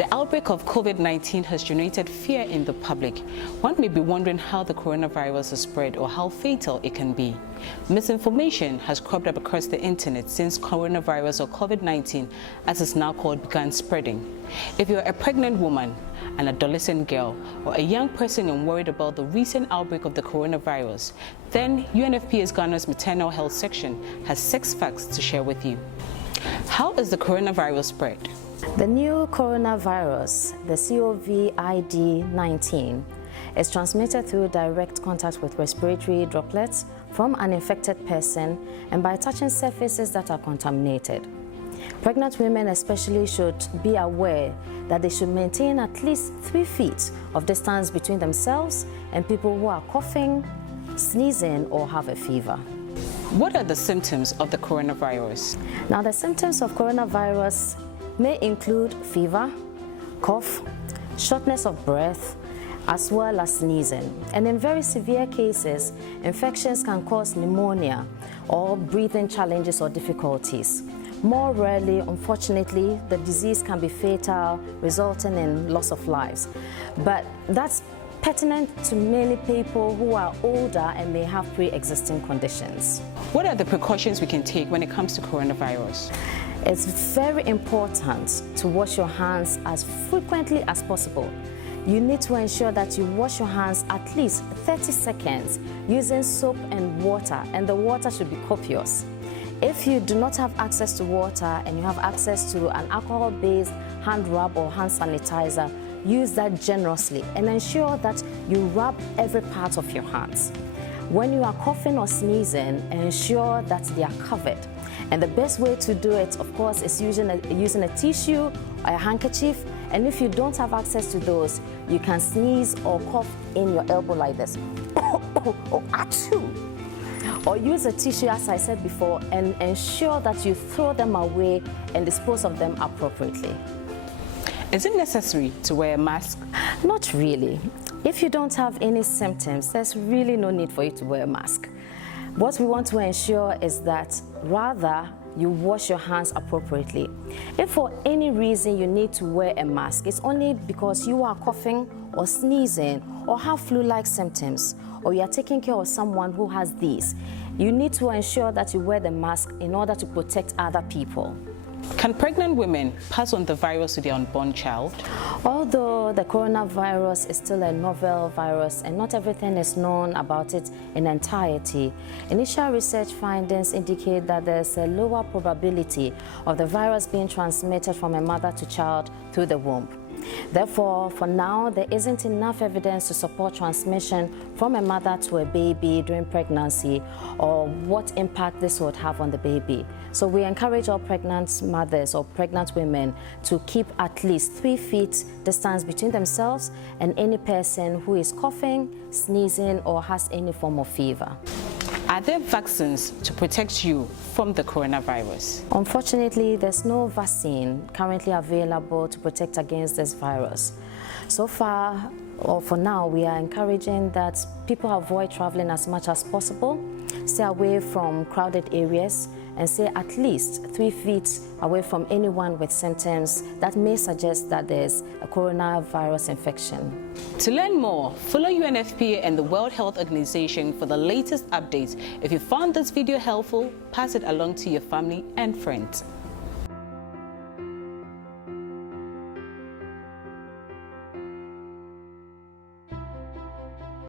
The outbreak of COVID-19 has generated fear in the public. One may be wondering how the coronavirus is spread or how fatal it can be. Misinformation has cropped up across the internet since coronavirus or COVID-19, as it's now called, began spreading. If you're a pregnant woman, an adolescent girl, or a young person and worried about the recent outbreak of the coronavirus, then UNFPA Ghana's maternal health section has 6 facts to share with you. How is the coronavirus spread? The new coronavirus, the COVID-19, is transmitted through direct contact with respiratory droplets from an infected person and by touching surfaces that are contaminated. Pregnant women especially should be aware that they should maintain at least 3 feet of distance between themselves and people who are coughing, sneezing, or have a fever. What are the symptoms of the coronavirus? Now, the symptoms of coronavirus may include fever, cough, shortness of breath, as well as sneezing. And in very severe cases, infections can cause pneumonia or breathing challenges or difficulties. More rarely, unfortunately, the disease can be fatal, resulting in loss of lives. But that's pertinent to many people who are older and may have pre-existing conditions. What are the precautions we can take when it comes to coronavirus? It's very important to wash your hands as frequently as possible. You need to ensure that you wash your hands at least 30 seconds using soap and water, and the water should be copious. If you do not have access to water and you have access to an alcohol-based hand rub or hand sanitizer, use that generously and ensure that you rub every part of your hands. When you are coughing or sneezing, ensure that they are covered. And the best way to do it, of course, is using a tissue or a handkerchief. And if you don't have access to those, you can sneeze or cough in your elbow like this. Or achoo! Or use a tissue, as I said before, and ensure that you throw them away and dispose of them appropriately. Is it necessary to wear a mask? Not really. If you don't have any symptoms, there's really no need for you to wear a mask. What we want to ensure is that rather you wash your hands appropriately. If for any reason you need to wear a mask, it's only because you are coughing or sneezing or have flu-like symptoms, or you are taking care of someone who has these. You need to ensure that you wear the mask in order to protect other people. Can pregnant women pass on the virus to their unborn child? Although the coronavirus is still a novel virus and not everything is known about it in entirety, initial research findings indicate that there's a lower probability of the virus being transmitted from a mother to child through the womb. Therefore, for now, there isn't enough evidence to support transmission from a mother to a baby during pregnancy or what impact this would have on the baby. So we encourage all pregnant mothers or pregnant women to keep at least 3 feet distance between themselves and any person who is coughing, sneezing, or has any form of fever. Are there vaccines to protect you from the coronavirus? Unfortunately, there's no vaccine currently available to protect against this virus. So far, or for now, we are encouraging that people avoid traveling as much as possible, stay away from crowded areas, and stay at least 3 feet away from anyone with symptoms that may suggest that there's a coronavirus infection. To learn more, follow UNFPA and the World Health Organization for the latest updates. If you found this video helpful, pass it along to your family and friends.